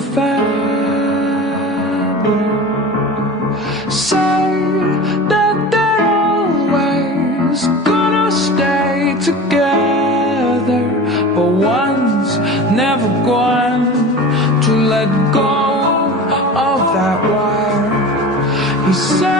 fabric. Say that they're always gonna stay together, but one's never going to let go of that wire. He said